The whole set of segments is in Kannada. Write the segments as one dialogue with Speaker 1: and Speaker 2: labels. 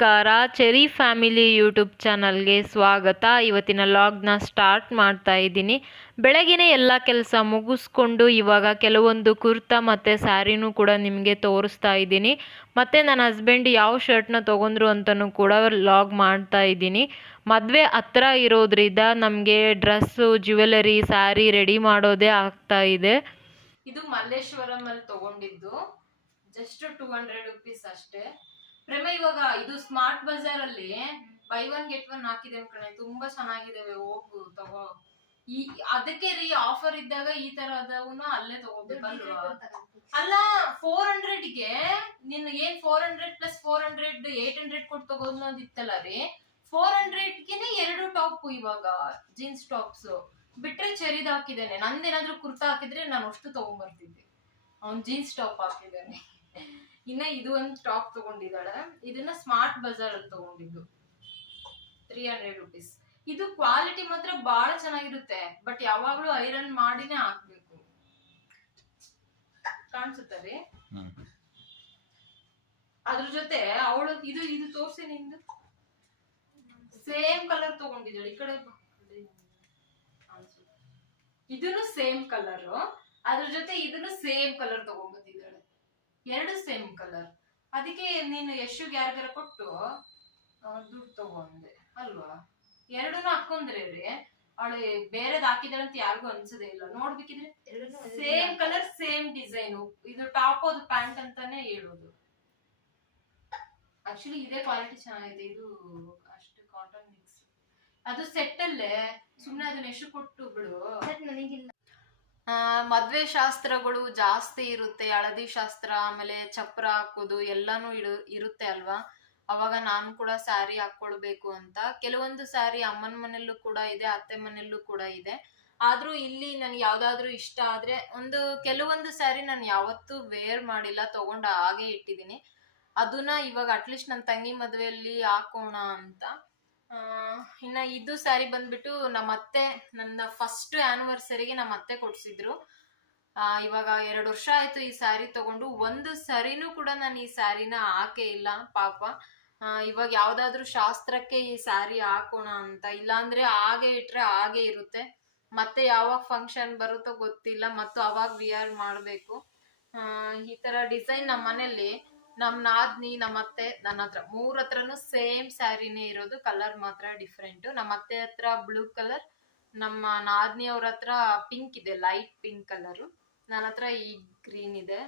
Speaker 1: ನಮಸ್ಕಾರ. ಚೆರಿ ಫ್ಯಾಮಿಲಿ ಯೂಟ್ಯೂಬ್ ಚಾನಲ್ಗೆ ಸ್ವಾಗತ. ಇವತ್ತಿನ ಲಾಗ್ನ ಸ್ಟಾರ್ಟ್ ಮಾಡ್ತಾ ಇದ್ದೀನಿ. ಬೆಳಗಿನ ಎಲ್ಲ ಕೆಲಸ ಮುಗಿಸ್ಕೊಂಡು ಇವಾಗ ಕೆಲವೊಂದು ಕುರ್ತಾ ಮತ್ತು ಸ್ಯಾರಿನೂ ಕೂಡ ನಿಮಗೆ ತೋರಿಸ್ತಾ ಇದ್ದೀನಿ. ಮತ್ತು ನನ್ನ ಹಸ್ಬೆಂಡ್ ಯಾವ ಶರ್ಟ್ನ ತೊಗೊಂಡ್ರು ಅಂತಲೂ ಕೂಡ ಲಾಗ್ ಮಾಡ್ತಾ ಇದ್ದೀನಿ. ಮದುವೆ ಹತ್ರ ಇರೋದ್ರಿಂದ ನಮಗೆ ಡ್ರೆಸ್ಸು, ಜ್ಯುವೆಲರಿ, ಸ್ಯಾರಿ ರೆಡಿ ಮಾಡೋದೇ ಆಗ್ತಾ ಇದೆ. ಇದು ಮಲ್ಲೇಶ್ವರಂ ಅಲ್ಲಿ ತಗೊಂಡಿದ್ದು. ಜಸ್ಟ್ ಟೂ ಹಂಡ್ರೆಡ್ ರುಪೀಸ್ ಅಷ್ಟೇ. ಪ್ರೇಮ ಇವಾಗ ಇದು ಸ್ಮಾರ್ಟ್ ಬಜಾರ್ ಅಲ್ಲಿ ಬೈ ಒನ್ ಗೆಟ್ ಒನ್ ಹಾಕಿದೆ ಕಣೆ. ತುಂಬಾ ಚೆನ್ನಾಗಿದಾವೆ ಹೋಗು ತಗೋ. ಈ ಅದಕ್ಕೆ ರೀ ಆಫರ್ ಇದ್ದಾಗ ಈ ತರದವನ್ನ ಅಲ್ಲೇ ತಗೋಬೇಕಲ್ವಾ ಅಲ್ಲ ಫೋರ್ ಹಂಡ್ರೆಡ್ಗೆ ನಿನ್ ಏನ್ four hundred plus four hundred eight hundred ಕೊಟ್ಟು ತಗೋದಿತ್ತಲ್ಲ ರೀ? ಫೋರ್ ಹಂಡ್ರೆಡ್ಗೆನೆ ಎರಡು ಟಾಪ್ ಇವಾಗ ಜೀನ್ಸ್ ಟಾಪ್ಸ್. ಬಿಟ್ರೆ ಚರಿದ್ ಹಾಕಿದ್ದೇನೆ. ನಂದೇನಾದ್ರೂ ಕುರ್ತಾ ಹಾಕಿದ್ರೆ ನಾನು ಅಷ್ಟು ತಗೊಂಡ್ಬರ್ತಿದ್ದೆ ಅವ್ನ್ ಜೀನ್ಸ್ ಟಾಪ್ ಹಾಕಿದ್ದಾನೆ. ಇನ್ನ ಇದು ಒಂದು ಟಾಪ್ ತಗೊಂಡಿದ್ದಾಳೆ. ಇದನ್ನ ಸ್ಮಾರ್ಟ್ ಬಜಾರ್ ಅಲ್ಲಿ ತಗೊಂಡಿದ್ದು. ತ್ರೀ ಹಂಡ್ರೆಡ್ ರುಪೀಸ್ ಇದು ಕ್ವಾಲಿಟಿ ಮಾತ್ರ ಬಹಳ ಚೆನ್ನಾಗಿರುತ್ತೆ. ಬಟ್ ಯಾವಾಗ್ಲೂ ಐರನ್ ಮಾಡಿನೇ ಹಾಕ್ಬೇಕು. ರೀ? ಅದ್ರ ಜೊತೆ ಅವಳು ಇದು ಇದು ತೋರ್ಸಿ ನಿಮ್ದು ಸೇಮ್ ಕಲರ್ ತಗೊಂಡಿದ್ದಾಳೆ. ಈ ಕಡೆ. ಇದನ್ನು ಸೇಮ್ ಕಲರ್ ಅದ್ರ ಜೊತೆ ಇದನ್ನು ಸೇಮ್ ಕಲರ್ ತಗೊಂಡ್ಬಂದಿದ್ದಾಳೆ ಎರಡು ಸೇಮ್ ಕಲರ್. ಅದಕ್ಕೆ ನೀನು ಯಶುಗ್ ಯಾರಿಗಾರ ಕೊಟ್ಟು ದುಡ್ಡು ತಗೊಂಡೆ ಅಲ್ವಾ? ಎರಡನ್ನೂ ಹಾಕೊಂಡ್ರೆ ರೀ. ಅವಳು ಬೇರೆದ್ ಹಾಕಿದಾಳೆ ಅಂತ ಯಾರಿಗೂ ಅನ್ಸದೇ ಇಲ್ಲ. ನೋಡ್ಬೇಕಿದ್ರೆ ಸೇಮ್ ಕಲರ್. Same design. ಇದು ಟಾಪ್ ಅದು ಪ್ಯಾಂಟ್ ಅಂತಾನೆ ಹೇಳೋದು. ಆಕ್ಚುಲಿ ಇದೇ ಕ್ವಾಲಿಟಿ ಚೆನ್ನಾಗಿದೆ ಇದು ಅಷ್ಟು ಕಾಟನ್ ಮಿಕ್ಸ್ ಅದು ಸೆಟ್ ಅಲ್ಲೇ. ಸುಮ್ನೆ ಅದನ್ನ ಎಷ್ಟು ಕೊಟ್ಟು ಬಿಡು. ಆ, ಮದ್ವೆ ಶಾಸ್ತ್ರಗಳು ಜಾಸ್ತಿ ಇರುತ್ತೆ, ಹಳದಿ ಶಾಸ್ತ್ರ, ಆಮೇಲೆ ಚಪ್ರ ಹಾಕೋದು ಎಲ್ಲಾನು ಇಡು, ಇರುತ್ತೆ ಅಲ್ವಾ? ಅವಾಗ ನಾನು ಕೂಡ ಸ್ಯಾರಿ ಹಾಕೊಳ್ಬೇಕು ಅಂತ. ಕೆಲವೊಂದು ಸ್ಯಾರಿ ಅಮ್ಮನ ಮನೆಯಲ್ಲೂ ಕೂಡ ಇದೆ, ಅತ್ತೆ ಮನೆಯಲ್ಲೂ ಕೂಡ ಇದೆ. ಆದ್ರೂ ಇಲ್ಲಿ ನನ್ಗೆ ಯಾವ್ದಾದ್ರು ಇಷ್ಟ ಆದ್ರೆ ಒಂದು, ಕೆಲವೊಂದು ಸ್ಯಾರಿ ನಾನು ಯಾವತ್ತೂ ವೇರ್ ಮಾಡಿಲ್ಲ, ತಗೊಂಡ ಹಾಗೆ ಇಟ್ಟಿದ್ದೀನಿ ಅದನ್ನ ಇವಾಗ ಅಟ್ಲೀಸ್ಟ್ ನನ್ನ ತಂಗಿ ಮದುವೆಯಲ್ಲಿ ಹಾಕೋಣ ಅಂತ. ಇನ್ನ ಇದು ಸ್ಯಾರಿ ಬಂದ್ಬಿಟ್ಟು ನಮ್ಮ ಅತ್ತೆ ನನ್ನ ಫಸ್ಟ್ ಆನಿವರ್ಸರಿಗೆ ನಮ್ಮ ಅತ್ತೆ ಕೊಡ್ಸಿದ್ರು. ಇವಾಗ ಎರಡು ವರ್ಷ ಆಯ್ತು ಈ ಸ್ಯಾರಿ ತಗೊಂಡು. ಒಂದು ಸರಿನೂ ಕೂಡ ನಾನು ಈ ಸ್ಯಾರಿನ ಹಾಕೇ ಇಲ್ಲ, ಪಾಪ. ಇವಾಗ ಯಾವ್ದಾದ್ರು ಶಾಸ್ತ್ರಕ್ಕೆ ಈ ಸ್ಯಾರಿ ಹಾಕೋಣ ಅಂತ. ಇಲ್ಲಾಂದ್ರೆ ಹಾಗೆ ಇಟ್ರೆ ಹಾಗೆ ಇರುತ್ತೆ. ಮತ್ತೆ ಯಾವಾಗ ಫಂಕ್ಷನ್ ಬರುತ್ತೋ ಗೊತ್ತಿಲ್ಲ, ಮತ್ತು ಅವಾಗ ವಿಯರ್ ಮಾಡಬೇಕು. ಈ ತರ ಡಿಸೈನ್ ನಮ್ಮ ಮನೇಲಿ ನಮ್ ನಾದ್ನಿ ನಮ್ಮ ಅತ್ತೆ ನನ್ನ ಹತ್ರ ಮೂರ್ ಹತ್ರನು ಸೇಮ್ ಸ್ಯಾರಿನೇ ಇರೋದು, ಕಲರ್ ಮಾತ್ರ ಡಿಫ್ರೆಂಟ್ ನಮ್ಮ ಅತ್ತೆ ಹತ್ರ ಬ್ಲೂ ಕಲರ್ ನಮ್ಮ ನಾದ್ನಿ ಅವ್ರ ಹತ್ರ ಪಿಂಕ್ ಇದೆ ಲೈಟ್ ಪಿಂಕ್ ಕಲರ್ ನನ್ನ ಹತ್ರ ಈ ಗ್ರೀನ್ ಇದೆ.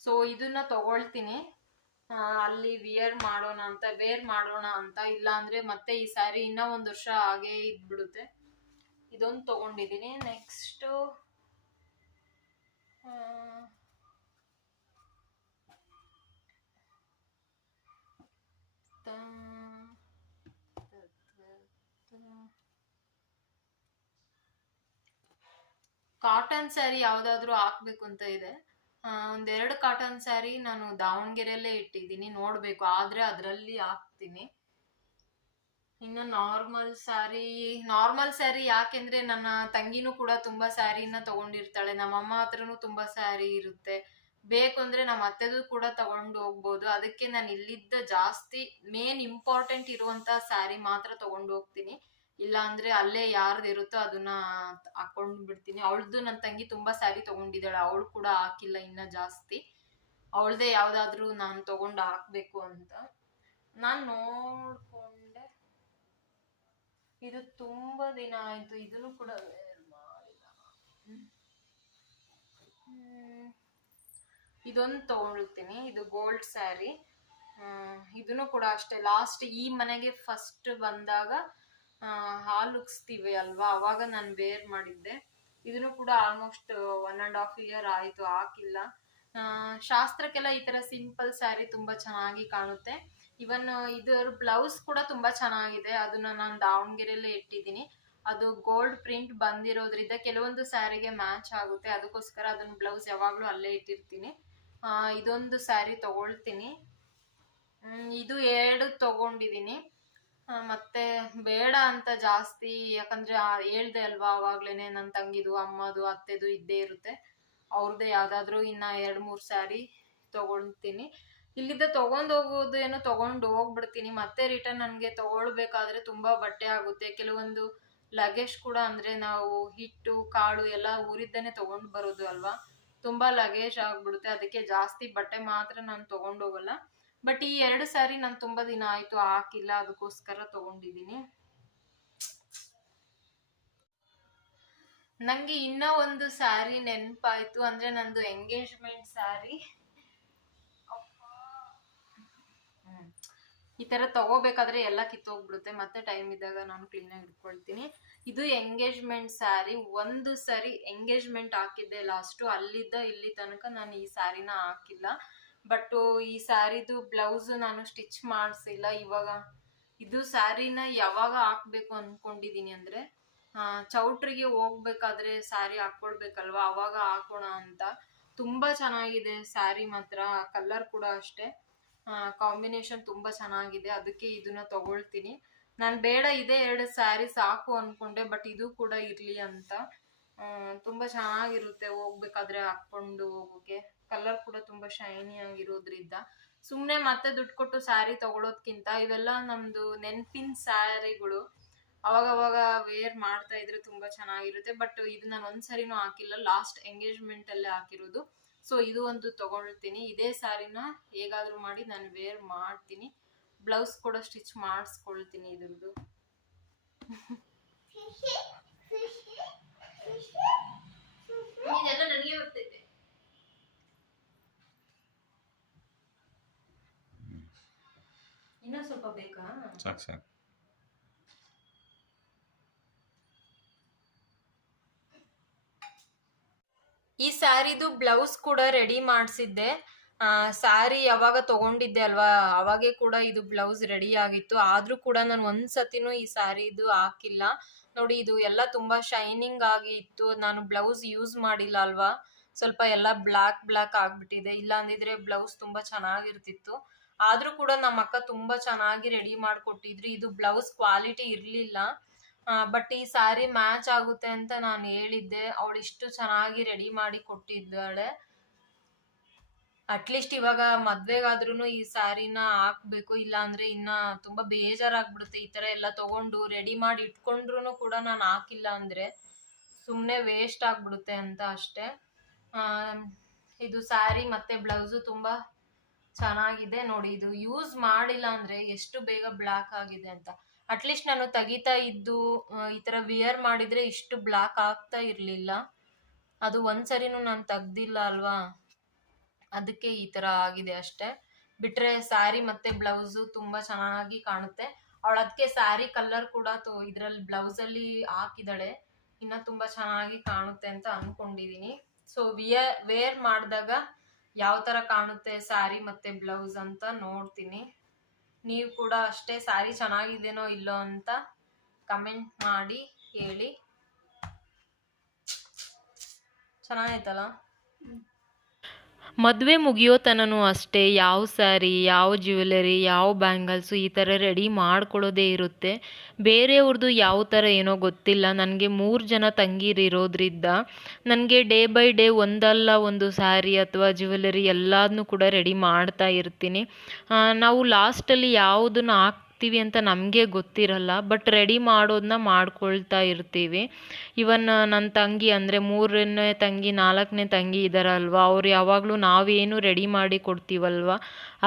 Speaker 1: ಸೊ ಇದನ್ನ ತಗೊಳ್ತೀನಿ. ಅಲ್ಲಿ ವಿಯರ್ ಮಾಡೋಣ ಅಂತ ವೇರ್ ಮಾಡೋಣ ಅಂತ ಇಲ್ಲ ಅಂದ್ರೆ ಮತ್ತೆ ಈ ಸ್ಯಾರಿ ಇನ್ನ ಒಂದ್ ವರ್ಷ ಹಾಗೆ ಇದ್ಬಿಡುತ್ತೆ. ಇದೊಂದು ತಗೊಂಡಿದ್ದೀನಿ ನೆಕ್ಸ್ಟ್ ಕಾಟನ್ ಸ್ಯಾರಿ ಯಾವ್ದಾದ್ರು ಹಾಕ್ಬೇಕು ಅಂತ ಇದೆ. ಒಂದೆರಡು ಕಾಟನ್ ಸ್ಯಾರಿ ನಾನು ದಾವಣಗೆರೆಯಲ್ಲೇ ಇಟ್ಟಿದ್ದೀನಿ, ನೋಡ್ಬೇಕು. ಆದ್ರೆ ಅದರಲ್ಲಿ ಹಾಕ್ತೀನಿ. ಇನ್ನು ನಾರ್ಮಲ್ ಸ್ಯಾರಿ ನಾರ್ಮಲ್ ಸ್ಯಾರಿ ಯಾಕೆಂದ್ರೆ ನನ್ನ ತಂಗಿನೂ ಕೂಡ ತುಂಬಾ ಸ್ಯಾರಿನ ತಗೊಂಡಿರ್ತಾಳೆ. ನಮ್ಮಮ್ಮ ಹತ್ರನೂ ತುಂಬಾ ಸ್ಯಾರಿ ಇರುತ್ತೆ. ಬೇಕು ಅಂದ್ರೆ ನಮ್ಮ ಅತ್ತೆದು ಕೂಡ ತಗೊಂಡು ಹೋಗ್ಬೋದು. ಅದಕ್ಕೆ ನಾನು ಇಲ್ಲಿದ್ದ ಜಾಸ್ತಿ ಮೇನ್ ಇಂಪಾರ್ಟೆಂಟ್ ಇರುವಂತ ಸ್ಯಾರಿ ಮಾತ್ರ ತಗೊಂಡು ಹೋಗ್ತೀನಿ. ಇಲ್ಲ ಅಂದ್ರೆ ಅಲ್ಲೇ ಯಾರ್ದು ಇರುತ್ತೋ ಅದನ್ನ ಹಾಕೊಂಡ್ ಬಿಡ್ತೀನಿ. ಅವಳದು ನನ್ನ ತಂಗಿ ತುಂಬಾ ಸ್ಯಾರಿ ತಗೊಂಡಿದ್ದಾಳೆ. ಅವಳು ಕೂಡ ಹಾಕಿಲ್ಲ ಇನ್ನ ಜಾಸ್ತಿ. ಅವಳದೇ ಯಾವ್ದಾದ್ರು ನಾನು ತಗೊಂಡು ಹಾಕ್ಬೇಕು ಅಂತ. ನಾನು ನೋಡ್ಕೊಂಡೆ. ಇದು ತುಂಬಾ ದಿನ ಆಯ್ತು. ಇದನ್ನು ಕೂಡ ಇದೊಂದ್ ಮಾಡಿಲ್ಲ. ಇದೊಂದು ತಗೊಂಡಿರ್ತೀನಿ. ಇದು ಗೋಲ್ಡ್ ಸ್ಯಾರಿ ಇದನ್ನು ಕೂಡ ಅಷ್ಟೇ. ಲಾಸ್ಟ್ ಈ ಮನೆಗೆ ಫಸ್ಟ್ ಬಂದಾಗ ಹಾಲು ಉಗ್ಸ್ತೀವಿ ಅಲ್ವಾ? ಅವಾಗ ನಾನು ಬೇರ್ ಮಾಡಿದ್ದೆ. ಇದನ್ನು ಕೂಡ almost one and half year ಆಯ್ತು, ಹಾಕಿಲ್ಲ. ಶಾಸ್ತ್ರಕ್ಕೆಲ್ಲ ಈ ತರ ಸಿಂಪಲ್ ಸ್ಯಾರಿ ತುಂಬಾ ಚೆನ್ನಾಗಿ ಕಾಣುತ್ತೆ. ಇವನ್ ಇದರ ಬ್ಲೌಸ್ ಕೂಡ ತುಂಬಾ ಚೆನ್ನಾಗಿದೆ. ಅದನ್ನ ನಾನು ದಾವಣಗೆರೆಯಲ್ಲೇ ಇಟ್ಟಿದ್ದೀನಿ. ಅದು ಗೋಲ್ಡ್ ಪ್ರಿಂಟ್ ಬಂದಿರೋದ್ರಿಂದ ಕೆಲವೊಂದು ಸ್ಯಾರಿಗೆ ಮ್ಯಾಚ್ ಆಗುತ್ತೆ. ಅದಕ್ಕೋಸ್ಕರ ಅದನ್ನ ಬ್ಲೌಸ್ ಯಾವಾಗಲೂ ಅಲ್ಲೇ ಇಟ್ಟಿರ್ತೀನಿ. ಇದೊಂದು ಸ್ಯಾರಿ ತಗೊಳ್ತೀನಿ. ಇದು ಎರಡು ತಗೊಂಡಿದ್ದೀನಿ. ಮತ್ತೆ ಬೇಡ ಅಂತ ಜಾಸ್ತಿ, ಯಾಕಂದ್ರೆ ಹೇಳ್ದೆ ಅಲ್ವಾ ಅವಾಗ್ಲೇನೆ ನನ್ನ ತಂಗಿದು, ಅಮ್ಮದು, ಅತ್ತೆದು ಇದ್ದೇ ಇರುತ್ತೆ. ಅವ್ರದ್ದೇ ಯಾವ್ದಾದ್ರು ಇನ್ನ ಎರಡ್ ಮೂರ್ ಸ್ಯಾರಿ ತಗೊಳ್ತೀನಿ ಇಲ್ಲಿದ್ದ ತಗೊಂಡ್ ಹೋಗೋದು ಏನೋ ತಗೊಂಡು ಹೋಗ್ಬಿಡ್ತೀನಿ. ಮತ್ತೆ ರಿಟರ್ನ್ ನನಗೆ ತಗೊಳ್ಬೇಕಾದ್ರೆ ತುಂಬಾ ಬಟ್ಟೆ ಆಗುತ್ತೆ. ಕೆಲವೊಂದು ಲಗೇಜ್ ಕೂಡ ಅಂದ್ರೆ ನಾವು ಹಿಟ್ಟು, ಕಾಳು ಎಲ್ಲ ಊರಿದ್ದೇನೆ ತಗೊಂಡ್ ಬರೋದು ಅಲ್ವಾ? ತುಂಬಾ ಲಗೇಜ್ ಆಗ್ಬಿಡುತ್ತೆ. ಅದಕ್ಕೆ ಜಾಸ್ತಿ ಬಟ್ಟೆ ಮಾತ್ರ ನಾನು ತಗೊಂಡ್ ಹೋಗಲ್ಲ. ಬಟ್ ಈ ಎರಡು ಸಾರಿ ನಾನು ತುಂಬಾ ದಿನ ಆಯ್ತು, ಹಾಕಿಲ್ಲ, ಅದಕ್ಕೋಸ್ಕರ ತಗೊಂಡಿದ್ದೀನಿ ನಂಗೆ ಇನ್ನ ಒಂದು ಸ್ಯಾರಿ ನೆನಪಾಯ್ತು, ಅಂದ್ರೆ ನಂದು ಎಂಗೇಜ್ಮೆಂಟ್ ಸ್ಯಾರಿ ಈ ತರ ತಗೋಬೇಕಾದ್ರೆ ಎಲ್ಲ ಕಿತ್ತೋಗ್ಬಿಡುತ್ತೆ. ಮತ್ತೆ ಟೈಮ್ ಇದ್ದಾಗ ನಾನು ಕ್ಲೀನಾಗಿ ಇಟ್ಕೊಳ್ತೀನಿ. ಇದು ಎಂಗೇಜ್ಮೆಂಟ್ ಸ್ಯಾರಿ ಒಂದು ಸರಿ ಎಂಗೇಜ್ಮೆಂಟ್ ಹಾಕಿದ್ದೆ ಲಾಸ್ಟು ಅಲ್ಲಿದ್ದ ಇಲ್ಲಿ ತನಕ ನಾನು ಈ ಸ್ಯಾರಿನ ಹಾಕಿಲ್ಲ. ಬಟ್ ಈ ಸ್ಯಾರಿದು ಬ್ಲೌಸ್ ನಾನು ಸ್ಟಿಚ್ ಮಾಡಿಸಿಲ್ಲ. ಇವಾಗ ಇದು ಸ್ಯಾರಿನ ಯಾವಾಗ ಹಾಕ್ಬೇಕು ಅಂದ್ಕೊಂಡಿದ್ದೀನಿ ಅಂದ್ರೆ ಚೌಟ್ರಿಗೆ ಹೋಗ್ಬೇಕಾದ್ರೆ ಸ್ಯಾರಿ ಹಾಕೊಳ್ಬೇಕಲ್ವಾ ಅವಾಗ ಹಾಕೋಣ ಅಂತ. ತುಂಬಾ ಚೆನ್ನಾಗಿದೆ ಸ್ಯಾರಿ ಮಾತ್ರ. ಕಲರ್ ಕೂಡ ಅಷ್ಟೇ. ಕಾಂಬಿನೇಷನ್ ತುಂಬಾ ಚೆನ್ನಾಗಿದೆ. ಅದಕ್ಕೆ ಇದನ್ನ ತಗೊಳ್ತೀನಿ. ನಾನು ಬೇಡ ಇದೇ ಎರಡು ಸ್ಯಾರಿ ಸಾಕು ಅನ್ಕೊಂಡೆ ಬಟ್ ಇದು ಕೂಡ ಇರ್ಲಿ ಅಂತ. ತುಂಬ ಚೆನ್ನಾಗಿರುತ್ತೆ ಹೋಗ್ಬೇಕಾದ್ರೆ ಹಾಕೊಂಡು ಹೋಗೋಕೆ. ಕಲರ್ ಕೂಡ ತುಂಬಾ ಶೈನಿ ಆಗಿರೋದ್ರಿಂದ. ಸುಮ್ಮನೆ ಮತ್ತೆ ದುಡ್ಡು ಕೊಟ್ಟು ಸ್ಯಾರಿ ತಗೊಳೋದ್ಕಿಂತ ಇವೆಲ್ಲ ನಮ್ದು ನೆನ್ಪಿನ ಸ್ಯಾರಿಗಳು ಅವಾಗವಾಗ ಅವಾಗ ವೇರ್ ಮಾಡ್ತಾ ಇದ್ರೆ ತುಂಬಾ ಚೆನ್ನಾಗಿರುತ್ತೆ. ಬಟ್ ಇದು ನಾನು ಒಂದ್ಸರಿನೂ ಹಾಕಿಲ್ಲ ಲಾಸ್ಟ್ ಎಂಗೇಜ್ಮೆಂಟ್ ಅಲ್ಲೇ ಹಾಕಿರೋದು. ಸೊ ಇದು ಒಂದು ತಗೊಳ್ತೀನಿ. ಇದೇ ಸ್ಯಾರಿನ ಹೇಗಾದ್ರೂ ಮಾಡಿ ನಾನು ವೇರ್ ಮಾಡ್ತೀನಿ. ಬ್ಲೌಸ್ ಕೂಡ ಸ್ಟಿಚ್ ಮಾಡಿಸ್ಕೊಳ್ತೀನಿ ಇದ್ರದ್ದು. ಇದೆಲ್ಲ ನನಗೆ ಬರ್ತೈತೆ. ಇನ್ನೂ ಸ್ವಲ್ಪ ಬೇಕಾ?
Speaker 2: ಸಾಕು ಸಾಕು.
Speaker 1: ಈ ಸ್ಯಾರಿದು ಬ್ಲೌಸ್ ಕೂಡ ರೆಡಿ ಮಾಡಿಸಿದ್ದೆ. ಸ್ಯಾರಿ ಯಾವಾಗ ತಗೊಂಡಿದ್ದೆ ಅಲ್ವಾ ಅವಾಗೆ ಕೂಡ ಇದು ಬ್ಲೌಸ್ ರೆಡಿ ಆಗಿತ್ತು. ಆದ್ರೂ ಕೂಡ ನಾನು ಒಂದ್ಸತಿನೂ ಈ ಸ್ಯಾರಿದು ಹಾಕಿಲ್ಲ. ನೋಡಿ ಇದು ಎಲ್ಲ ತುಂಬಾ ಶೈನಿಂಗ್ ಆಗಿ ಇತ್ತು. ನಾನು ಬ್ಲೌಸ್ ಯೂಸ್ ಮಾಡಿಲ್ಲ ಅಲ್ವಾ. ಸ್ವಲ್ಪ ಎಲ್ಲ ಬ್ಲ್ಯಾಕ್ ಬ್ಲ್ಯಾಕ್ ಆಗ್ಬಿಟ್ಟಿದೆ. ಇಲ್ಲ ಅಂದಿದ್ರೆ ಬ್ಲೌಸ್ ತುಂಬಾ ಚೆನ್ನಾಗಿರ್ತಿತ್ತು. ಆದ್ರೂ ಕೂಡ ನಮ್ಮ ಅಕ್ಕ ತುಂಬಾ ಚೆನ್ನಾಗಿ ರೆಡಿ ಮಾಡಿಕೊಟ್ಟಿದ್ರು. ಇದು ಬ್ಲೌಸ್ ಕ್ವಾಲಿಟಿ ಇರಲಿಲ್ಲ. ಬಟ್ ಈ ಸ್ಯಾರಿ ಮ್ಯಾಚ್ ಆಗುತ್ತೆ ಅಂತ ನಾನು ಹೇಳಿದ್ದೆ. ಅವಳು ಇಷ್ಟು ಚೆನ್ನಾಗಿ ರೆಡಿ ಮಾಡಿ ಕೊಟ್ಟಿದ್ದಾಳೆ. ಅಟ್ಲೀಸ್ಟ್ ಇವಾಗ ಮದ್ವೆಗಾದ್ರೂ ಈ ಸ್ಯಾರಿನ ಹಾಕ್ಬೇಕು. ಇಲ್ಲ ಅಂದ್ರೆ ಇನ್ನ ತುಂಬಾ ಬೇಜಾರಾಗ್ಬಿಡುತ್ತೆ. ಈ ತರ ಎಲ್ಲ ತಗೊಂಡು ರೆಡಿ ಮಾಡಿ ಇಟ್ಕೊಂಡ್ರು ಕೂಡ ನಾನು ಹಾಕಿಲ್ಲ ಅಂದ್ರೆ ಸುಮ್ಮನೆ ವೇಸ್ಟ್ ಆಗ್ಬಿಡುತ್ತೆ ಅಂತ ಅಷ್ಟೇ. ಇದು ಸ್ಯಾರಿ ಮತ್ತೆ ಬ್ಲೌಸು ತುಂಬಾ ಚೆನ್ನಾಗಿದೆ ನೋಡಿ. ಇದು ಯೂಸ್ ಮಾಡಿಲ್ಲ ಅಂದ್ರೆ ಎಷ್ಟು ಬೇಗ ಬ್ಲ್ಯಾಕ್ ಆಗಿದೆ ಅಂತ. ಅಟ್ಲೀಸ್ಟ್ ನಾನು ತೆಗಿತಾ ಇದ್ದು ಈ ತರ ವಿಯರ್ ಮಾಡಿದ್ರೆ ಇಷ್ಟು ಬ್ಲ್ಯಾಕ್ ಆಗ್ತಾ ಇರ್ಲಿಲ್ಲ. ಅದು ಒಂದ್ಸರಿನೂ ನಾನು ತೆಗ್ದಿಲ್ಲ ಅಲ್ವಾ? ಅದಕ್ಕೆ ಈ ತರ ಆಗಿದೆ ಅಷ್ಟೇ. ಬಿಟ್ರೆ ಸ್ಯಾರಿ ಮತ್ತೆ ಬ್ಲೌಸು ತುಂಬಾ ಚೆನ್ನಾಗಿ ಕಾಣುತ್ತೆ. ಅವಳು ಅದಕ್ಕೆ ಸ್ಯಾರಿ ಕಲರ್ ಕೂಡ ಇದ್ರಲ್ಲಿ ಬ್ಲೌಸ್ ಅಲ್ಲಿ ಹಾಕಿದಾಳೆ ಇನ್ನ ತುಂಬಾ ಚೆನ್ನಾಗಿ ಕಾಣುತ್ತೆ ಅಂತ ಅನ್ಕೊಂಡಿದೀನಿ. ಸೊ ವಿಯರ್ ವೇರ್ ಮಾಡಿದಾಗ ಯಾವ ತರ ಕಾಣುತ್ತೆ ಸ್ಯಾರಿ ಮತ್ತೆ ಬ್ಲೌಸ್ ಅಂತ ನೋಡ್ತೀನಿ. ನೀವು ಕೂಡ ಅಷ್ಟೇ ಸ್ಯಾರಿ ಚೆನ್ನಾಗಿದೆನೋ ಇಲ್ಲೋ ಅಂತ ಕಮೆಂಟ್ ಮಾಡಿ ಹೇಳಿ. ಚೆನ್ನಾಗೈತಲ್ಲ?
Speaker 3: ಮದುವೆ ಮುಗಿಯೋ ತನನೂ ಅಷ್ಟೇ. ಯಾವ ಸ್ಯಾರಿ ಯಾವ ಜ್ಯುವೆಲರಿ ಯಾವ ಬ್ಯಾಂಗಲ್ಸು ಈ ಥರ ರೆಡಿ ಮಾಡ್ಕೊಳ್ಳೋದೇ ಇರುತ್ತೆ. ಬೇರೆಯವ್ರದ್ದು ಯಾವ ಥರ ಏನೋ ಗೊತ್ತಿಲ್ಲ. ನನಗೆ ಮೂರು ಜನ ತಂಗಿರಿರೋದ್ರಿಂದ ನನಗೆ ಡೇ ಬೈ ಡೇ ಒಂದಲ್ಲ ಒಂದು ಸ್ಯಾರಿ ಅಥವಾ ಜ್ಯುವೆಲರಿ ಎಲ್ಲದನ್ನೂ ಕೂಡ ರೆಡಿ ಮಾಡ್ತಾ ಇರ್ತೀನಿ. ನಾವು ಲಾಸ್ಟಲ್ಲಿ ಯಾವುದನ್ನು ಹಾಕ್ತೀವಿ ಅಂತ ನಮಗೆ ಗೊತ್ತಿರಲ್ಲ ಬಟ್ ರೆಡಿ ಮಾಡೋದನ್ನ ಮಾಡ್ಕೊಳ್ತಾ ಇರ್ತೀವಿ. ಇವನ್ ನನ್ನ ತಂಗಿ ಅಂದರೆ ಮೂರನೇ ತಂಗಿ, ನಾಲ್ಕನೇ ತಂಗಿ ಇದ್ದಾರಲ್ವ ಅವ್ರು ಯಾವಾಗಲೂ ನಾವೇನು ರೆಡಿ ಮಾಡಿ ಕೊಡ್ತೀವಲ್ವ,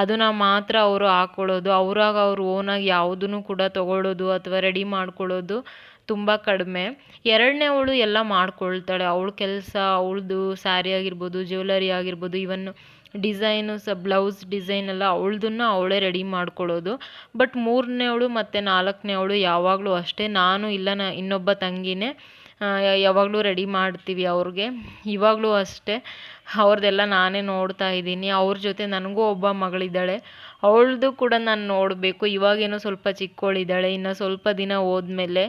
Speaker 3: ಅದನ್ನ ಮಾತ್ರ ಅವರು ಹಾಕ್ಕೊಳ್ಳೋದು ಅವ್ರಾಗ ಅವ್ರು ಓನಾಗಿ ಯಾವುದನ್ನು ಕೂಡ ತಗೊಳ್ಳೋದು ಅಥವಾ ರೆಡಿ ಮಾಡ್ಕೊಳ್ಳೋದು ತುಂಬ ಕಡಿಮೆ. ಎರಡನೇ ಅವಳು ಎಲ್ಲ ಮಾಡ್ಕೊಳ್ತಾಳೆ. ಅವಳ ಕೆಲಸ, ಅವಳದು ಸ್ಯಾರಿ ಆಗಿರ್ಬೋದು ಜ್ಯುವೆಲರಿ ಆಗಿರ್ಬೋದು ಇವನ್ ಡಿಸೈನು ಸ, ಬ್ಲೌಸ್ ಡಿಸೈನ್ ಎಲ್ಲ ಅವಳದನ್ನು ಅವಳೇ ರೆಡಿ ಮಾಡ್ಕೊಳ್ಳೋದು ಬಟ್ ಮೂರನೇವಳು ಮತ್ತು ನಾಲ್ಕನೇವಳು ಯಾವಾಗಲೂ ಅಷ್ಟೇ. ನಾನು ಇಲ್ಲ, ನ, ಇನ್ನೊಬ್ಬ ತಂಗಿನೇ ಯಾವಾಗಲೂ ರೆಡಿ ಮಾಡ್ತೀವಿ ಅವ್ರಿಗೆ. ಇವಾಗಲೂ ಅಷ್ಟೇ. ಅವ್ರದ್ದೆಲ್ಲ ನಾನೇ ನೋಡ್ತಾ ಇದ್ದೀನಿ. ಅವ್ರ ಜೊತೆ ನನಗೂ ಒಬ್ಬ ಮಗಳಿದ್ದಾಳೆ. ಅವಳದು ಕೂಡ ನಾನು ನೋಡಬೇಕು. ಇವಾಗೇನೋ ಸ್ವಲ್ಪ ಚಿಕ್ಕವಳಿದ್ದಾಳೆ ಇನ್ನು ಸ್ವಲ್ಪ ದಿನ ಹೋದ್ಮೇಲೆ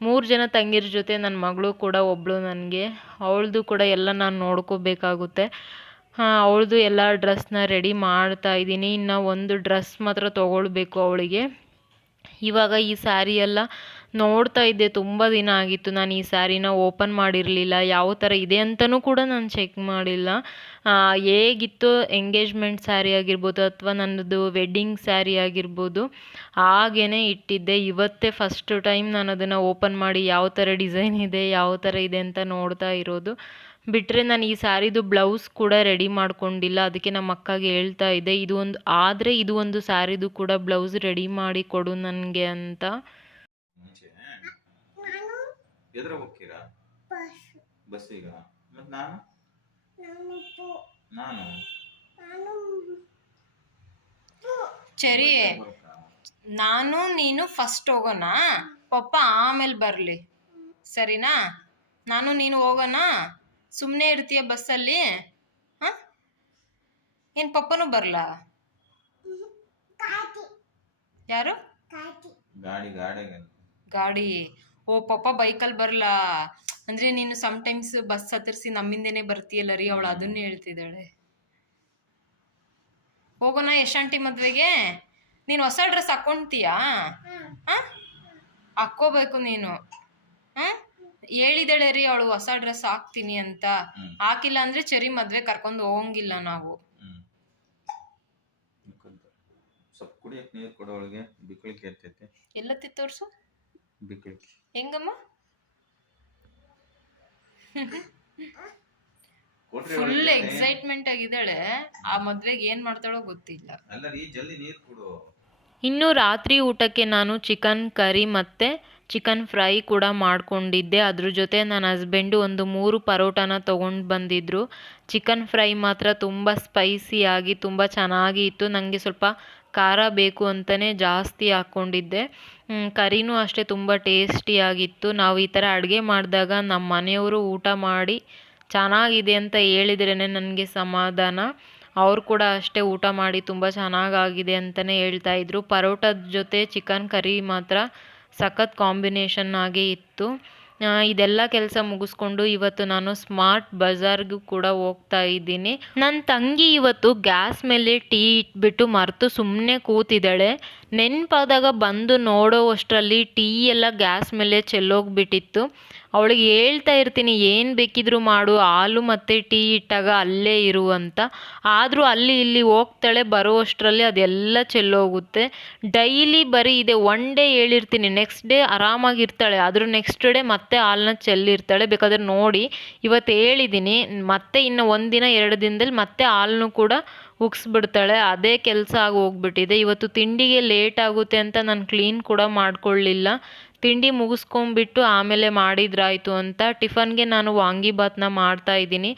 Speaker 3: ಮೂರು ಜನ ತಂಗಿರ ಜೊತೆ ನನ್ನ ಮಗಳು ಕೂಡ ಒಬ್ಬಳು ನನಗೆ. ಅವಳದು ಕೂಡ ಎಲ್ಲ ನಾನು ನೋಡ್ಕೋಬೇಕಾಗುತ್ತೆ. ಅವಳದು ಎಲ್ಲ ಡ್ರೆಸ್ನ ರೆಡಿ ಮಾಡ್ತಾ ಇದ್ದೀನಿ. ಇನ್ನು ಒಂದು ಡ್ರೆಸ್ ಮಾತ್ರ ತೊಗೊಳ್ಬೇಕು ಅವಳಿಗೆ. ಇವಾಗ ಈ ಸ್ಯಾರಿ ಎಲ್ಲ
Speaker 1: ನೋಡ್ತಾ ಇದ್ದೆ, ತುಂಬ ದಿನ ಆಗಿತ್ತು. ನಾನು ಈ ಸ್ಯಾರಿನ ಓಪನ್ ಮಾಡಿರಲಿಲ್ಲ. ಯಾವ ಥರ ಇದೆ ಅಂತಲೂ ಕೂಡ ನಾನು ಚೆಕ್ ಮಾಡಿಲ್ಲ. ಹೇಗಿತ್ತು ಎಂಗೇಜ್ಮೆಂಟ್ ಸ್ಯಾರಿ ಆಗಿರ್ಬೋದು ಅಥವಾ ನನ್ನದು ವೆಡ್ಡಿಂಗ್ ಸ್ಯಾರಿ ಆಗಿರ್ಬೋದು ಹಾಗೇ ಇಟ್ಟಿದ್ದೆ. ಇವತ್ತೇ ಫಸ್ಟ್ ಟೈಮ್ ನಾನು ಅದನ್ನು ಓಪನ್ ಮಾಡಿ ಯಾವ ಥರ ಡಿಸೈನ್ ಇದೆ, ಯಾವ ಥರ ಇದೆ ಅಂತ ನೋಡ್ತಾ ಇರೋದು. ಬಿಟ್ಟರೆ ನಾನು ಈ ಸ್ಯಾರಿದು ಬ್ಲೌಸ್ ಕೂಡ ರೆಡಿ ಮಾಡ್ಕೊಂಡಿಲ್ಲ. ಅದಕ್ಕೆ ನಮ್ಮ ಅಕ್ಕಗೆ ಹೇಳ್ತಾ ಇದ್ದೆ ಇದು ಒಂದು ಆದರೆ ಇದು ಒಂದು ಸ್ಯಾರಿದು ಕೂಡ ಬ್ಲೌಸ್ ರೆಡಿ ಮಾಡಿ ಕೊಡು ನನಗೆ ಅಂತ.
Speaker 2: ಸರಿ ಎದ್ರ ಹೋಗ್ತೀರಾ? ಬಸ್ಸಿಗ ಮತ್ ನಾನು? ನಾನು?
Speaker 4: ಚರಿ ನಾನು ನೀನು ಫಸ್ಟ್ ಹೋಗೋಣ. ಪಪ್ಪ ಆಮೇಲೆ ಬರಲಿ. ಸರಿನಾ? ನಾನು ನೀನು ಹೋಗೋಣ? ಸುಮ್ಮನೆ ಇರ್ತೀಯ ಬಸ್ಸಲ್ಲಿ? ಹಾಂ? ಏನು ಪಪ್ಪನೂ ಬರಲಾ? ಯಾರು?
Speaker 2: ಗಾಡಿ.
Speaker 4: ಗಾಡಿ ಓ ಪಪ್ಪ ಬೈಕಲ್ಲಿ ಬರಲಾ? ಅಂದರೆ ನೀನು ಸಮ್ಟೈಮ್ಸ್ ಬಸ್ ಹತ್ತರಿಸಿ ನಮ್ಮಿಂದೇನೆ ಬರ್ತೀಯಲ್ಲ ರೀ ಅವಳು ಅದನ್ನೇ ಹೇಳ್ತಿದ್ದಾಳೆ. ಹೋಗೋಣ ಯಶಾಂಟಿ ಮದುವೆಗೆ? ನೀನು ಹೊಸ ಡ್ರೆಸ್ ಹಾಕ್ಕೊಂತೀಯಾ ಹಾಂ? ಹಾಕ್ಕೋಬೇಕು ನೀನು. ಹಾಂ? ಹೇಳಿದಾಳೆ ರೀ ಅವಳು ಹೊಸ ಡ್ರೆಸ್ ಹಾಕ್ತೀನಿ ಅಂತ. ಹಾಕಿಲ್ಲ ಅಂದ್ರೆ ಚರಿ ಮದ್ವೆ ಕರ್ಕೊಂಡು ಹೋಗಂಗಿಲ್ಲ ನಾವು.
Speaker 2: ಸ್ವಲ್ಪ ಕುಡಿಯಕ್ ನೀರು ಕೊಡೋಳಿಗೆ ಬಿಕ್ಕಳಿಕೆ ಇರ್ತೈತೆ
Speaker 4: ಎಲ್ಲತ್ತಿ ತೋರ್ಸು
Speaker 2: ಬಿಕ್ಕಳಿಕೆ
Speaker 4: ಹೆಂಗಮ್ಮ? ಫುಲ್ ಎಕ್ಸೈಟ್ಮೆಂಟ್ ಆಗಿದ್ದಾಳೆ. ಆ ಮದ್ವೆಗೆ ಏನ್ ಮಾಡ್ತಾಳೋ ಗೊತ್ತಿಲ್ಲ.
Speaker 2: ಅಲ್ಲ ರೀ ಜಲ್ದಿ ನೀರು ಕೊಡು.
Speaker 1: ಇನ್ನು ರಾತ್ರಿ ಊಟಕ್ಕೆ ನಾನು ಚಿಕನ್ ಕರಿ ಮತ್ತು ಚಿಕನ್ ಫ್ರೈ ಕೂಡ ಮಾಡಿಕೊಂಡಿದ್ದೆ. ಅದ್ರ ಜೊತೆ ನನ್ನ ಹಸ್ಬೆಂಡು ಒಂದು ಮೂರು ಪರೋಟಾನ ತೊಗೊಂಡು ಬಂದಿದ್ದರು ಚಿಕನ್ ಫ್ರೈ ಮಾತ್ರ ತುಂಬ ಸ್ಪೈಸಿಯಾಗಿ ತುಂಬ ಚೆನ್ನಾಗಿ ಇತ್ತು. ನನಗೆ ಸ್ವಲ್ಪ ಖಾರ ಬೇಕು ಅಂತಲೇ ಜಾಸ್ತಿ ಹಾಕ್ಕೊಂಡಿದ್ದೆ. ಕರಿನೂ ಅಷ್ಟೇ ತುಂಬ ಟೇಸ್ಟಿಯಾಗಿತ್ತು ನಾವು ಈ ಥರ ಅಡುಗೆ ಮಾಡಿದಾಗ ನಮ್ಮ ಮನೆಯವರು ಊಟ ಮಾಡಿ ಚೆನ್ನಾಗಿದೆ ಅಂತ ಹೇಳಿದ್ರೇ ನನಗೆ ಸಮಾಧಾನ. ಅವ್ರು ಕೂಡ ಅಷ್ಟೇ ಊಟ ಮಾಡಿ ತುಂಬ ಚೆನ್ನಾಗಾಗಿದೆ ಅಂತಲೇ ಹೇಳ್ತಾ ಇದ್ರು. ಪರೋಟದ ಜೊತೆ ಚಿಕನ್ ಕರಿ ಮಾತ್ರ ಸಖತ್ ಕಾಂಬಿನೇಷನ್ ಆಗೇ ಇತ್ತು. ಇದೆಲ್ಲ ಕೆಲಸ ಮುಗಿಸ್ಕೊಂಡು ಇವತ್ತು ನಾನು ಸ್ಮಾರ್ಟ್ ಬಜಾರ್ಗೂ ಕೂಡ ಹೋಗ್ತಾ ಇದ್ದೀನಿ. ನನ್ನ ತಂಗಿ ಇವತ್ತು ಗ್ಯಾಸ್ ಮೇಲೆ ಟೀ ಇಟ್ಬಿಟ್ಟು ಮರೆತು ಸುಮ್ಮನೆ ಕೂತಿದ್ದಾಳೆ. ನೆನಪಾದಾಗ ಬಂದು ನೋಡೋ ಅಷ್ಟರಲ್ಲಿ ಟೀ ಎಲ್ಲ ಗ್ಯಾಸ್ ಮೇಲೆ ಚೆಲ್ಲೋಗ್ಬಿಟ್ಟಿತ್ತು. ಅವಳಿಗೆ ಹೇಳ್ತಾ ಇರ್ತೀನಿ, ಏನು ಬೇಕಿದ್ರೂ ಮಾಡು, ಹಾಲು ಮತ್ತು ಟೀ ಇಟ್ಟಾಗ ಅಲ್ಲೇ ಇರು ಅಂತ. ಆದರೂ ಅಲ್ಲಿ ಇಲ್ಲಿ ಹೋಗ್ತಾಳೆ ಬರೋ ಅಷ್ಟರಲ್ಲಿ ಅದೆಲ್ಲ ಚೆಲ್ಲೋಗುತ್ತೆ. ಡೈಲಿ ಬರೀ ಇದೆ, ಒನ್ ಡೇ ಹೇಳಿರ್ತೀನಿ, ನೆಕ್ಸ್ಟ್ ಡೇ ಆರಾಮಾಗಿರ್ತಾಳೆ. ಆದರೂ ನೆಕ್ಸ್ಟ್ ಡೇ ಮತ್ತೆ ಹಾಲನ್ನ ಚೆಲ್ಲಿರ್ತಾಳೆ. ಬೇಕಾದ್ರೆ ನೋಡಿ, ಇವತ್ತು ಹೇಳಿದ್ದೀನಿ ಮತ್ತೆ ಇನ್ನು ಒಂದಿನ ಎರಡು ದಿನದಲ್ಲಿ ಮತ್ತೆ ಹಾಲನ್ನು ಕೂಡ ಉಗ್ಸ್ಬಿಡ್ತಾಳೆ. ಅದೇ ಕೆಲಸ ಆಗಿ ಹೋಗ್ಬಿಟ್ಟಿದೆ ಇವತ್ತು ತಿಂಡಿಗೆ ಲೇಟ್ ಆಗುತ್ತೆ ಅಂತ ನಾನು ಕ್ಲೀನ್ ಕೂಡ ಮಾಡ್ಕೊಳ್ಳಿಲ್ಲ. ತಿಂಡಿ ಮುಗಿಸ್ಕೊಂಬಿಟ್ಟು ಆಮೇಲೆ ಮಾಡಿದ್ರಾಯಿತು ಅಂತ ಟಿಫನ್ಗೆ ನಾನು ವಾಂಗಿಬಾತ್ನ ಮಾಡ್ತಾ ಇದ್ದೀನಿ.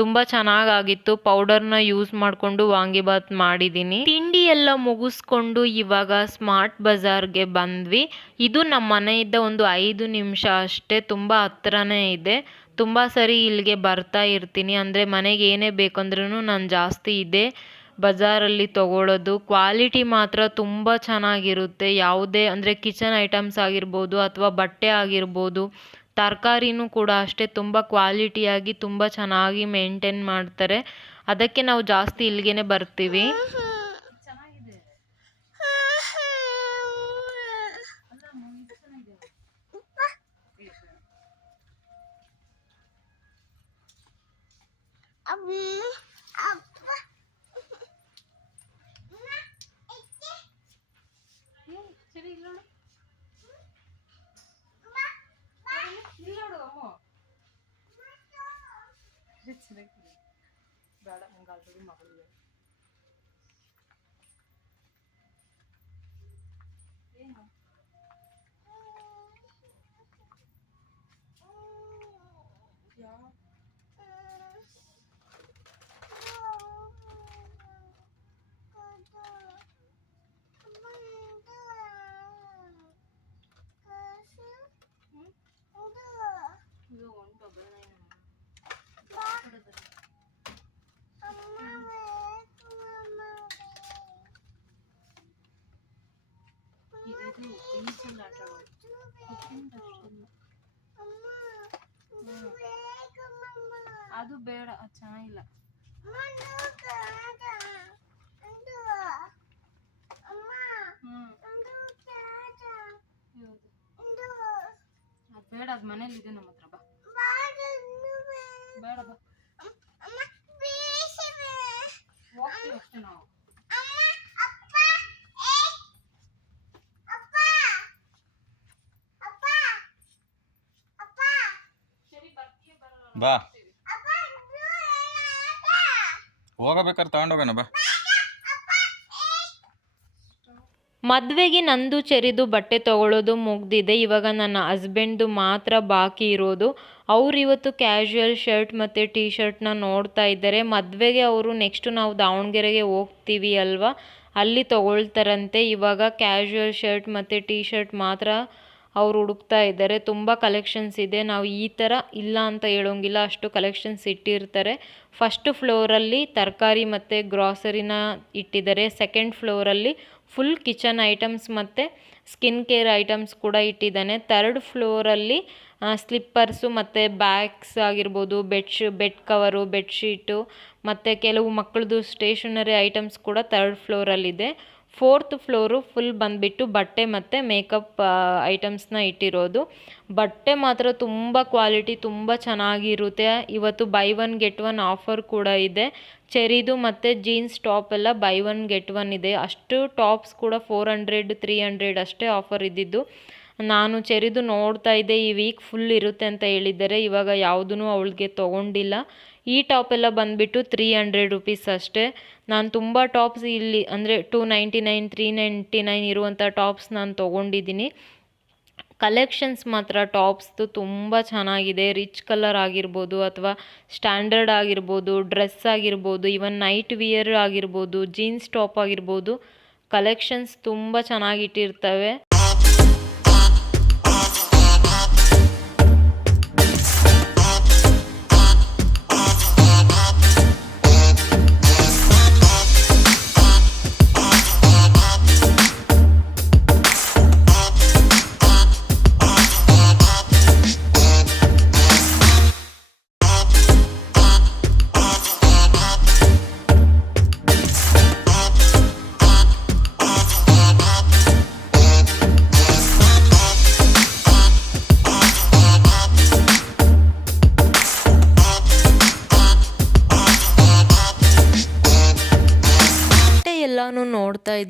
Speaker 1: ತುಂಬ ಚೆನ್ನಾಗಾಗಿತ್ತು. ಪೌಡರ್ನ ಯೂಸ್ ಮಾಡಿಕೊಂಡು ವಾಂಗಿಬಾತ್ ಮಾಡಿದ್ದೀನಿ. ತಿಂಡಿ ಎಲ್ಲ ಮುಗಿಸ್ಕೊಂಡು ಇವಾಗ ಸ್ಮಾರ್ಟ್ ಬಜಾರ್ಗೆ ಬಂದ್ವಿ. ಇದು ನಮ್ಮ ಮನೆಯಿಂದ ಒಂದು ಐದು ನಿಮಿಷ ಅಷ್ಟೇ, ತುಂಬ ಹತ್ರನೇ ಇದೆ. ತುಂಬ ಸರಿ ಇಲ್ಲಿಗೆ ಬರ್ತಾ ಇರ್ತೀನಿ. ಅಂದರೆ ಮನೆಗೆ ಏನೇ ಬೇಕಂದ್ರೂ ನಾನು ಜಾಸ್ತಿ ಇದೆ. ಬಜಾರಲ್ಲಿ ತಗೊಳ್ಳೋದು ಕ್ವಾಲಿಟಿ ಮಾತ್ರ ತುಂಬ ಚೆನ್ನಾಗಿರುತ್ತೆ. ಯಾವುದೇ, ಅಂದರೆ ಕಿಚನ್ ಐಟಮ್ಸ್ ಆಗಿರ್ಬೋದು ಅಥವಾ ಬಟ್ಟೆ ಆಗಿರ್ಬೋದು, ತರಕಾರಿನೂ ಕೂಡ ಅಷ್ಟೇ ತುಂಬ ಕ್ವಾಲಿಟಿಯಾಗಿ ತುಂಬ ಚೆನ್ನಾಗಿ ಮೇಂಟೈನ್ ಮಾಡ್ತಾರೆ. ಅದಕ್ಕೆ ನಾವು ಜಾಸ್ತಿ ಇಲ್ಲಿಗೆ ಬರ್ತೀವಿ.
Speaker 4: ಚೆನ್ನಾಗಿದೆ ಸರಿ ಇಲ್ಲ ನೋಡು ಇಲ್ಲ ನೋಡು ಅಮ್ಮ ಚೆನ್ನಾಗಿದೆ ಬೇಡ ನಂಗೆ ಬೇಡ ಅದು ಚೆನ್ನಾಗಿಲ್ಲ ಹ್ಮ್. ಬೇಡ, ಅದು ಮನೇಲಿ ಇದೆ ನಮ್ಮ ಹತ್ರ, ಬಾ. ಬೇಡ, ಬಾ. ಹೋಗ್ತೀವಿ ಅಷ್ಟೇ ನಾವು.
Speaker 2: ಬಾ. ಹೋಗಬೇಕಾದ್ರೆ ತಗೊಂಡೋಗೋಣ, ಬಾ.
Speaker 1: ಮದುವೆಗೆ ನಂದು ಚೆರಿದು ಬಟ್ಟೆ ತಗೊಳ್ಳೋದು ಮುಗ್ದಿದೆ. ಇವಾಗ ನನ್ನ ಹಸ್ಬೆಂಡ್ದು ಮಾತ್ರ ಬಾಕಿ ಇರೋದು. ಅವ್ರು ಇವತ್ತು ಕ್ಯಾಶುಯಲ್ ಶರ್ಟ್ ಮತ್ತು ಟೀ ಶರ್ಟ್ನ ನೋಡ್ತಾ ಇದ್ದಾರೆ. ಮದುವೆಗೆ ಅವರು ನೆಕ್ಸ್ಟ್ ನಾವು ದಾವಣಗೆರೆಗೆ ಹೋಗ್ತೀವಿ ಅಲ್ವಾ? ಅಲ್ಲಿ ತಗೊಳ್ತಾರಂತೆ. ಇವಾಗ ಕ್ಯಾಶುಯಲ್ ಶರ್ಟ್ ಮತ್ತು ಟೀ ಶರ್ಟ್ ಮಾತ್ರ ಅವ್ರು ಹುಡುಕ್ತಾ ಇದ್ದಾರೆ. ತುಂಬ ಕಲೆಕ್ಷನ್ಸ್ ಇದೆ. ನಾವು ಈ ಥರ ಇಲ್ಲ ಅಂತ ಹೇಳೋಂಗಿಲ್ಲ. ಅಷ್ಟು ಕಲೆಕ್ಷನ್ಸ್ ಇಟ್ಟಿರ್ತಾರೆ. ಫಸ್ಟ್ ಫ್ಲೋರಲ್ಲಿ ತರಕಾರಿ ಮತ್ತು ಗ್ರಾಸರಿನ ಇಟ್ಟಿದ್ದಾರೆ. ಸೆಕೆಂಡ್ ಫ್ಲೋರಲ್ಲಿ ಫುಲ್ ಕಿಚನ್ ಐಟಮ್ಸ್ ಮತ್ತು ಸ್ಕಿನ್ ಕೇರ್ ಐಟಮ್ಸ್ ಕೂಡ ಇಟ್ಟಿದ್ದಾನೆ. ತರ್ಡ್ ಫ್ಲೋರಲ್ಲಿ ಸ್ಲಿಪ್ಪರ್ಸು ಮತ್ತು ಬ್ಯಾಗ್ಸ್ ಆಗಿರ್ಬೋದು ಬೆಡ್ಶ್ ಬೆಡ್ ಕವರು ಬೆಡ್ಶೀಟು ಮತ್ತು ಕೆಲವು ಮಕ್ಕಳದು ಸ್ಟೇಷನರಿ ಐಟಮ್ಸ್ ಕೂಡ ತರ್ಡ್ ಫ್ಲೋರಲ್ಲಿದೆ ಫೋರ್ತ್ ಫ್ಲೋರು ಫುಲ್ ಬಂದುಬಿಟ್ಟು ಬಟ್ಟೆ ಮತ್ತು ಮೇಕಪ್ ಐಟಮ್ಸ್ನ ಇಟ್ಟಿರೋದು. ಬಟ್ಟೆ ಮಾತ್ರ ತುಂಬ ಕ್ವಾಲಿಟಿ, ತುಂಬ ಚೆನ್ನಾಗಿರುತ್ತೆ. ಇವತ್ತು buy one, get one offer ಕೂಡ ಇದೆ. ಚೆರಿದು ಮತ್ತು ಜೀನ್ಸ್ ಟಾಪ್ ಎಲ್ಲ ಬೈ ಒನ್, ಗೆಟ್ ಒನ್ ಇದೆ. ಅಷ್ಟು ಟಾಪ್ಸ್ ಕೂಡ ಫೋರ್ ಹಂಡ್ರೆಡ್, ತ್ರೀ ಹಂಡ್ರೆಡ್ ಅಷ್ಟೇ ಆಫರ್ ಇದ್ದಿದ್ದು. ನಾನು ಚೆರಿದು ನೋಡ್ತಾ ಇದ್ದೆ, ಈ ವೀಕ್ ಫುಲ್ ಇರುತ್ತೆ ಅಂತ ಹೇಳಿದ್ದಾರೆ. ಇವಾಗ ಯಾವುದೂ ಅವಳಿಗೆ ತೊಗೊಂಡಿಲ್ಲ. ಈ ಟಾಪ್ ಎಲ್ಲ ಬಂದುಬಿಟ್ಟು ತ್ರೀ ಹಂಡ್ರೆಡ್ ರುಪೀಸ್ ಅಷ್ಟೇ. ನಾನು ತುಂಬ ಟಾಪ್ಸ್ ಇಲ್ಲಿ, ಅಂದರೆ two ninety nine three ninety nine ಇರುವಂಥ ಟಾಪ್ಸ್ ನಾನು ತೊಗೊಂಡಿದ್ದೀನಿ. ಕಲೆಕ್ಷನ್ಸ್ ಮಾತ್ರ ಟಾಪ್ಸ್ದು ತುಂಬ ಚೆನ್ನಾಗಿದೆ. ರಿಚ್ ಕಲರ್ ಆಗಿರ್ಬೋದು ಅಥವಾ ಸ್ಟ್ಯಾಂಡರ್ಡ್ ಆಗಿರ್ಬೋದು ಡ್ರೆಸ್ ಆಗಿರ್ಬೋದು ಇವನ್ ನೈಟ್ ವಿಯರ್ ಆಗಿರ್ಬೋದು ಜೀನ್ಸ್ ಟಾಪ್ ಆಗಿರ್ಬೋದು. ಕಲೆಕ್ಷನ್ಸ್ ತುಂಬ ಚೆನ್ನಾಗಿಟ್ಟಿರ್ತವೆ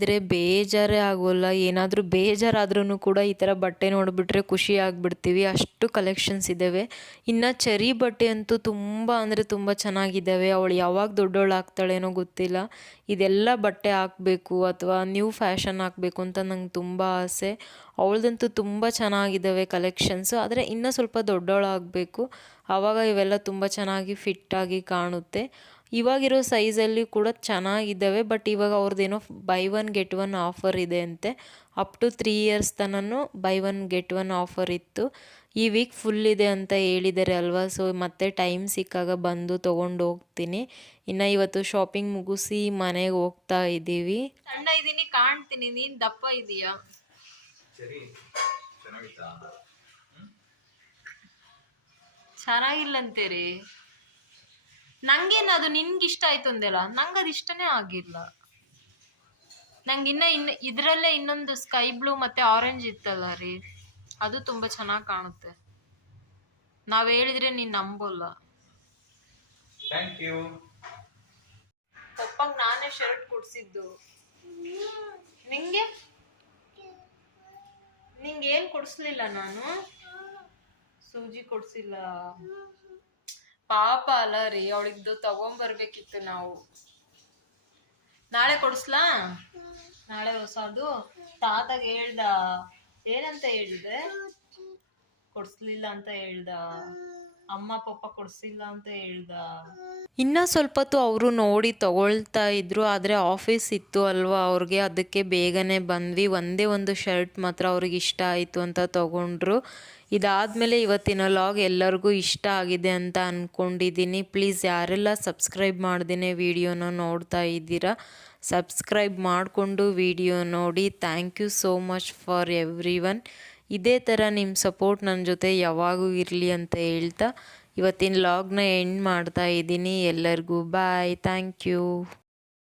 Speaker 1: ನೋಡ್ತಾ ಇದ್ರೆ ಬೇಜಾರೇ ಆಗೋಲ್ಲ. ಏನಾದರೂ ಬೇಜಾರಾದ್ರೂ ಕೂಡ ಈ ಥರ ಬಟ್ಟೆ ನೋಡಿಬಿಟ್ರೆ ಖುಷಿ ಆಗಿಬಿಡ್ತೀವಿ. ಅಷ್ಟು ಕಲೆಕ್ಷನ್ಸ್ ಇದ್ದಾವೆ ಇನ್ನು ಚರಿ ಬಟ್ಟೆ ಅಂತೂ ತುಂಬ ಅಂದರೆ ತುಂಬ ಚೆನ್ನಾಗಿದ್ದಾವೆ ಅವಳು ಯಾವಾಗ ದೊಡ್ಡವಳು ಆಗ್ತಾಳೇನೋ ಗೊತ್ತಿಲ್ಲ. ಇದೆಲ್ಲ ಬಟ್ಟೆ ಹಾಕಬೇಕು ಅಥವಾ ನ್ಯೂ ಫ್ಯಾಷನ್ ಹಾಕಬೇಕು ಅಂತ ನಂಗೆ ತುಂಬ ಆಸೆ. ಅವಳದಂತೂ ತುಂಬ ಚೆನ್ನಾಗಿದ್ದಾವೆ ಕಲೆಕ್ಷನ್ಸು ಆದರೆ ಇನ್ನೂ ಸ್ವಲ್ಪ ದೊಡ್ಡವಳಾಗಬೇಕು. ಆವಾಗ ಇವೆಲ್ಲ ತುಂಬ ಚೆನ್ನಾಗಿ ಫಿಟ್ಟಾಗಿ ಕಾಣುತ್ತೆ. ಇವಾಗಿರೋ ಸೈಜಲ್ಲಿ ಕೂಡ ಚೆನ್ನಾಗಿದ್ದಾವೆ ಬಟ್ ಇವಾಗ ಅವ್ರದ್ದೇನೋ buy one get one offer ಇದೆ ಅಂತೆ. Up to three years ತನೂ buy one get one offer ಇತ್ತು. ಈ ವೀಕ್ ಫುಲ್ ಇದೆ ಅಂತ ಹೇಳಿದ್ದಾರೆ ಅಲ್ವಾ? ಸೊ ಮತ್ತೆ ಟೈಮ್ ಸಿಕ್ಕಾಗ ಬಂದು ತೊಗೊಂಡು ಹೋಗ್ತೀನಿ. ಇನ್ನು ಇವತ್ತು ಶಾಪಿಂಗ್ ಮುಗಿಸಿ ಮನೆಗೆ ಹೋಗ್ತಾ ಇದ್ದೀವಿ.
Speaker 4: ಸಣ್ಣ ಇದ್ದೀನಿ ಕಾಣ್ತೀನಿ. ನೀನು ದಪ್ಪ ಇದೆಯಾ?
Speaker 2: ಚೆನ್ನಾಗಿಲ್ಲಂತೆ
Speaker 4: ರೀ. ನಂಗೇನು ಅದು ನಿನ್ಗೆ ಇಷ್ಟ ಆಯ್ತು ಅಂದೆಲ್ಲ ನಂಗೆ ಅದು ಇಷ್ಟನೇ ಆಗಿಲ್ಲ. ನಂಗೆ ಇನ್ನ ಇನ್ನು ಇದರಲ್ಲೇ ಇನ್ನೊಂದು ಸ್ಕೈ ಬ್ಲೂ ಮತ್ತೆ ಆರೆಂಜ್ ಇತ್ತಲ್ಲ ರೀ ಅದು ತುಂಬ ಚೆನ್ನಾಗಿ ಕಾಣುತ್ತೆ. ನಾವು ಹೇಳಿದ್ರೆ ನೀನು ನಂಬೋಲ್ಲ.
Speaker 2: ಥ್ಯಾಂಕ್ ಯು
Speaker 4: ಪಪ್ಪಂಗೆ ನಾನೇ ಶರ್ಟ್ ಕೊಡ್ಸಿದ್ದು. ನಿಂಗೆ? ನಿಂಗೆ ಏನು ಕೊಡಿಸ್ಲಿಲ್ಲ ನಾನು? ಸೂಜಿ ಕೊಡ್ಸಿಲ್ಲ. ಪಾಪ ಅಲ್ಲ ರೀ, ಅವಳಿದ್ದು ತಗೊಂಬರ್ಬೇಕಿತ್ತು ನಾವು. ನಾಳೆ ಕೊಡಿಸ್ಲಾ? ನಾಳೆ ಹೊಸದು? ತಾತಾಗ ಹೇಳ್ದ? ಏನಂತ ಹೇಳಿದೆ? ಕೊಡಿಸ್ಲಿಲ್ಲ ಅಂತ ಹೇಳ್ದ? ಅಮ್ಮ ಪಪ್ಪ ಕೊಡ್ಸಿಲ್ಲ ಅಂತ ಹೇಳ್ದ?
Speaker 1: ಇನ್ನೂ ಸ್ವಲ್ಪ ಹೊತ್ತು ಅವರು ನೋಡಿ ತಗೊಳ್ತಾ ಇದ್ರು, ಆದರೆ ಆಫೀಸ್ ಇತ್ತು ಅಲ್ವಾ ಅವ್ರಿಗೆ, ಅದಕ್ಕೆ ಬೇಗನೆ ಬಂದ್ವಿ. ಒಂದೇ ಒಂದು ಶರ್ಟ್ ಮಾತ್ರ ಅವ್ರಿಗೆ ಇಷ್ಟ ಆಯಿತು ಅಂತ ತಗೊಂಡ್ರು. ಇದಾದಮೇಲೆ ಇವತ್ತಿನ ಲಾಗ್ ಎಲ್ಲರಿಗೂ ಇಷ್ಟ ಆಗಿದೆ ಅಂತ ಅಂದ್ಕೊಂಡಿದ್ದೀನಿ ಪ್ಲೀಸ್ ಯಾರೆಲ್ಲ ಸಬ್ಸ್ಕ್ರೈಬ್ ಮಾಡ್ದೇ ವೀಡಿಯೋನ ನೋಡ್ತಾ ಇದ್ದೀರಾ ಸಬ್ಸ್ಕ್ರೈಬ್ ಮಾಡಿಕೊಂಡು ವಿಡಿಯೋ ನೋಡಿ. Thank you so much for every ಇದೇ ಥರ ನಿಮ್ಮ ಸಪೋರ್ಟ್ ನನ್ನ ಜೊತೆ ಯಾವಾಗೂ ಇರಲಿ ಅಂತ ಹೇಳ್ತಾ ಇವತ್ತಿನ ಲಾಗ್ನ ಎಂಡ್ ಮಾಡ್ತಾ ಇದ್ದೀನಿ ಎಲ್ಲರಿಗೂ ಬಾಯ್ ಥ್ಯಾಂಕ್ ಯು